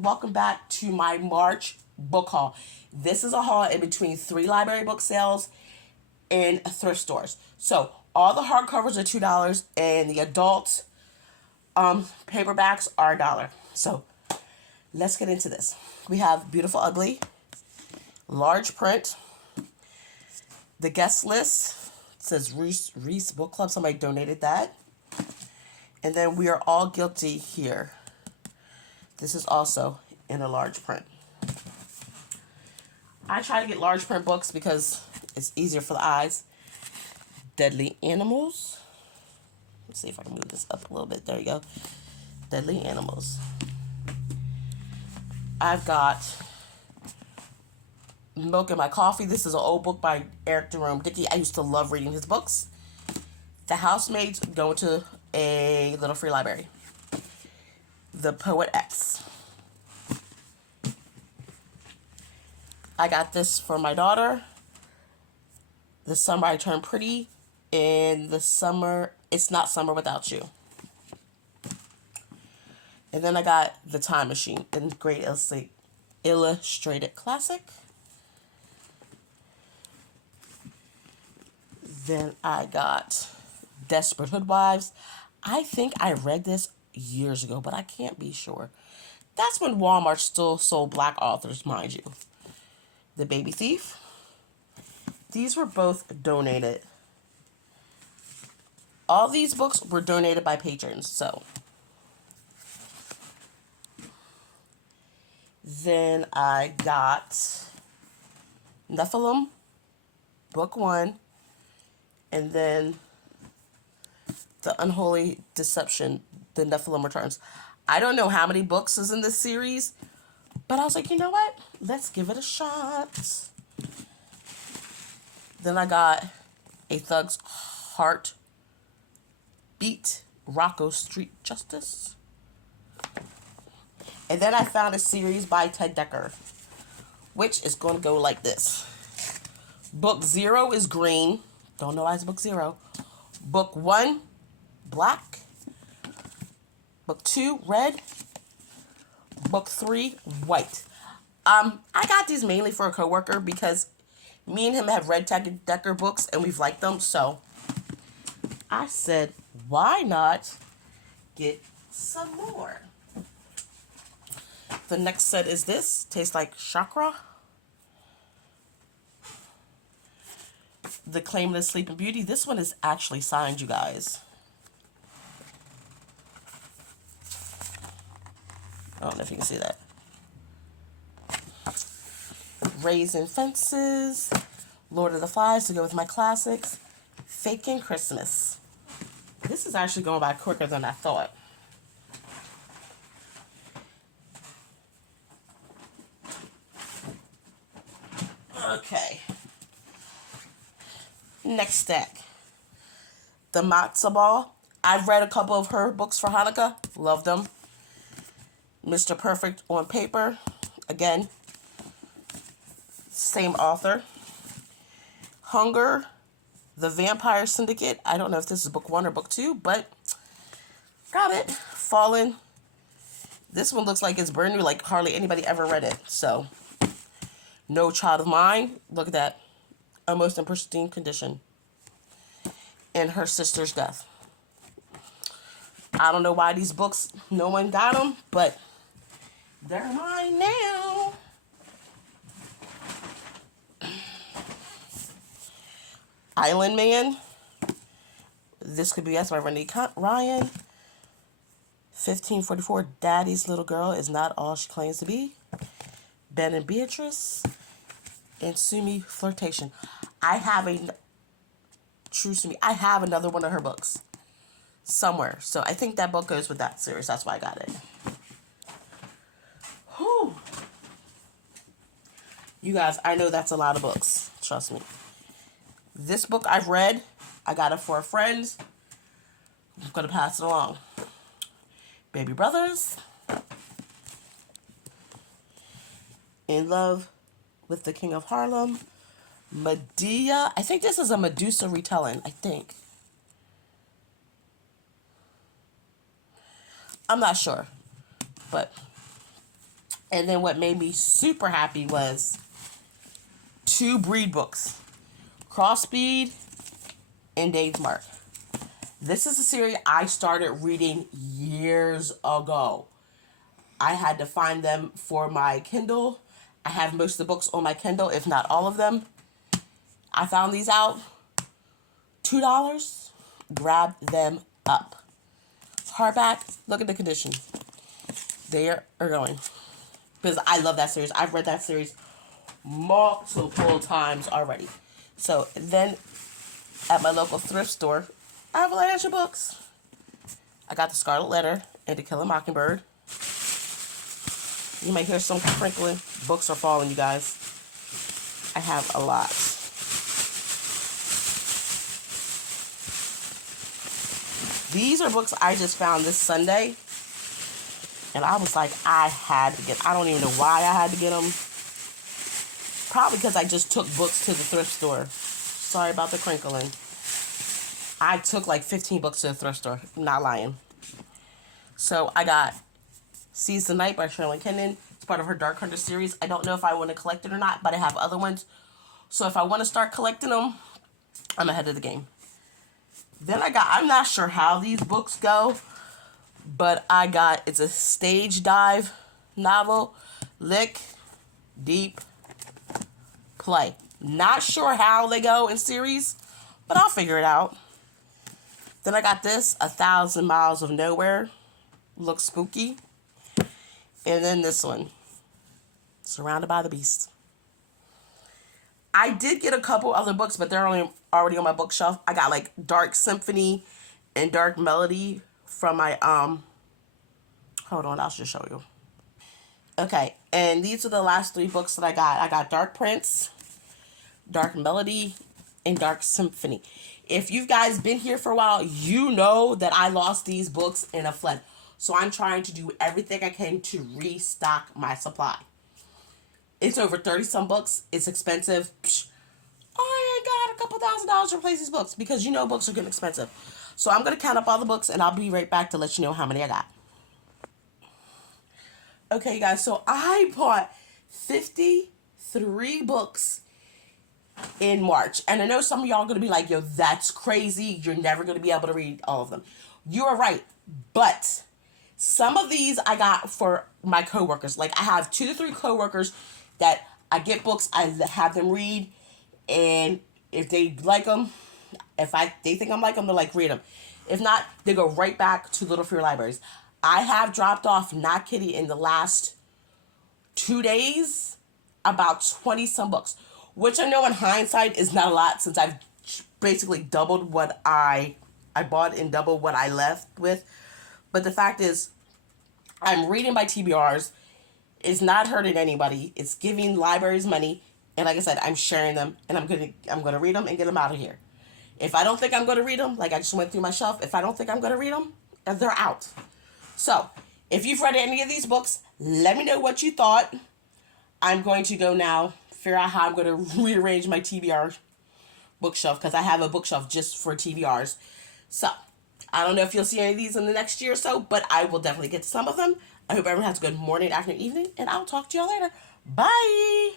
Welcome back to my March book haul. This is a haul in between three library book sales and thrift stores. So all the hardcovers are $2 and the adult paperbacks are $1. So let's get into this. We have Beautiful Ugly, large print, the guest list. It says Reese Book Club. Somebody donated that. And then We Are All Guilty here. This is also in a large print. I try to get large print books because it's easier for the eyes. Deadly Animals. Let's see if I can move this up a little bit. There you go. Deadly Animals. I've got Milk in My Coffee. This is an old book by Eric Jerome Dickey. I used to love reading his books. The Housemaids Go to a Little Free Library. The Poet X. I got this for my daughter. The Summer I Turned Pretty. And The Summer It's Not Summer Without You. And then I got The Time Machine in Great Illustrated Classic. Then I got Desperate Hoodwives. I think I read this years ago, but I can't be sure. That's when Walmart still sold black authors, mind you. The Baby Thief. These were both donated. All these books were donated by patrons, so. Then I got Nephilim, book 1, and then The Unholy Deception, The Nephilim Returns. I don't know how many books is in this series, but I was like, you know what? Let's give it a shot. Then I got A Thug's Heart Beat, Rocco Street Justice. And then I found a series by Ted Dekker, which is going to go like this. Book 0 is green. Don't know why it's book 0. Book 1, black. Book 2, red. Book 3, white. I got these mainly for a coworker because me and him have read Ted Dekker books and we've liked them. So I said, why not get some more? The next set is this. Tastes Like Chakra. The Claimless Sleeping Beauty. This one is actually signed, you guys. I don't know if you can see that. Raising Fences. Lord of the Flies to go with my classics. Faking Christmas. This is actually going by quicker than I thought. Okay. Next stack. The Matzo Ball. I've read a couple of her books for Hanukkah. Love them. Mr. Perfect on paper. Again, same author. Hunger. The Vampire Syndicate. I don't know if this is book 1 or book 2, but got it. Fallen. This one looks like it's brand new, like hardly anybody ever read it. So, No Child of Mine. Look at that. Almost in pristine condition. And Her Sister's Death. I don't know why these books, no one got them, but they're mine now. Island Man. This Could Be Us by Renee Ryan. 1544, Daddy's Little Girl Is Not All She Claims to Be. Ben and Beatrice. And Sumi Flirtation. I have another one of her books somewhere. So I think that book goes with that series. That's why I got it. Whew. You guys, I know that's a lot of books. Trust me. This book I've read. I got it for a friend. I'm going to pass it along. Baby Brothers. In Love with the King of Harlem. Medea. I think this is a Medusa retelling. I think. I'm not sure. But And then what made me super happy was 2 breed books, Crossbreed and Dave's Mark. This is a series I started reading years ago. I had to find them for my Kindle. I have most of the books on my Kindle, if not all of them. I found these out. $2. Grab them up. Hardback. Look at the condition. They are going. Because I love that series. I've read that series multiple times already. So then at my local thrift store, I have a bunch of books. I got The Scarlet Letter and To Kill a Mockingbird. You might hear some crinkling. Books are falling, you guys. I have a lot. These are books I just found this Sunday. And I was like, I don't even know why I had to get them. Probably because I just took books to the thrift store. Sorry about the crinkling. I took like 15 books to the thrift store. I'm not lying. So I got Seize the Night by Shirley Kennan. It's part of her Dark Hunter series. I don't know if I want to collect it or not, but I have other ones. So if I want to start collecting them, I'm ahead of the game. Then I'm not sure how these books go, but it's a stage dive novel, Lick, Deep, Play. Not sure how they go in series, but I'll figure it out. Then I got this, 1,000 Miles of Nowhere. Looks spooky. And then this one, Surrounded by the Beast. I did get a couple other books, but they're already on my bookshelf. I got like Dark Symphony and Dark Melody from my, hold on, I'll just show you. Okay, and these are the last 3 books that I got. I got Dark Prince, Dark Melody, and Dark Symphony. If you guys been here for a while, you know that I lost these books in a flood. So I'm trying to do everything I can to restock my supply. It's over 30-some books. It's expensive. I ain't got a couple $1,000s to replace these books because you know books are getting expensive. So I'm going to count up all the books and I'll be right back to let you know how many I got. Okay, you guys. So I bought 53 books in March. And I know some of y'all are going to be like, yo, that's crazy. You're never going to be able to read all of them. You are right. But some of these I got for my coworkers. Like I have 2 to 3 coworkers that I get books, I have them read. And if they like them, they think I'm like them, they're like, read them. If not, they go right back to Little Fear Libraries. I have dropped off, not kidding, in the last 2 days, about 20-some books. Which I know in hindsight is not a lot since I've basically doubled what I bought and doubled what I left with. But the fact is, I'm reading my TBRs. It's not hurting anybody. It's giving libraries money. And like I said, I'm sharing them. And I'm gonna read them and get them out of here. If I don't think I'm going to read them, like I just went through my shelf, if I don't think I'm going to read them, they're out. So, if you've read any of these books, let me know what you thought. I'm going to go now, figure out how I'm going to rearrange my TBR bookshelf, because I have a bookshelf just for TBRs. So, I don't know if you'll see any of these in the next year or so, but I will definitely get to some of them. I hope everyone has a good morning, afternoon, evening, and I'll talk to y'all later. Bye!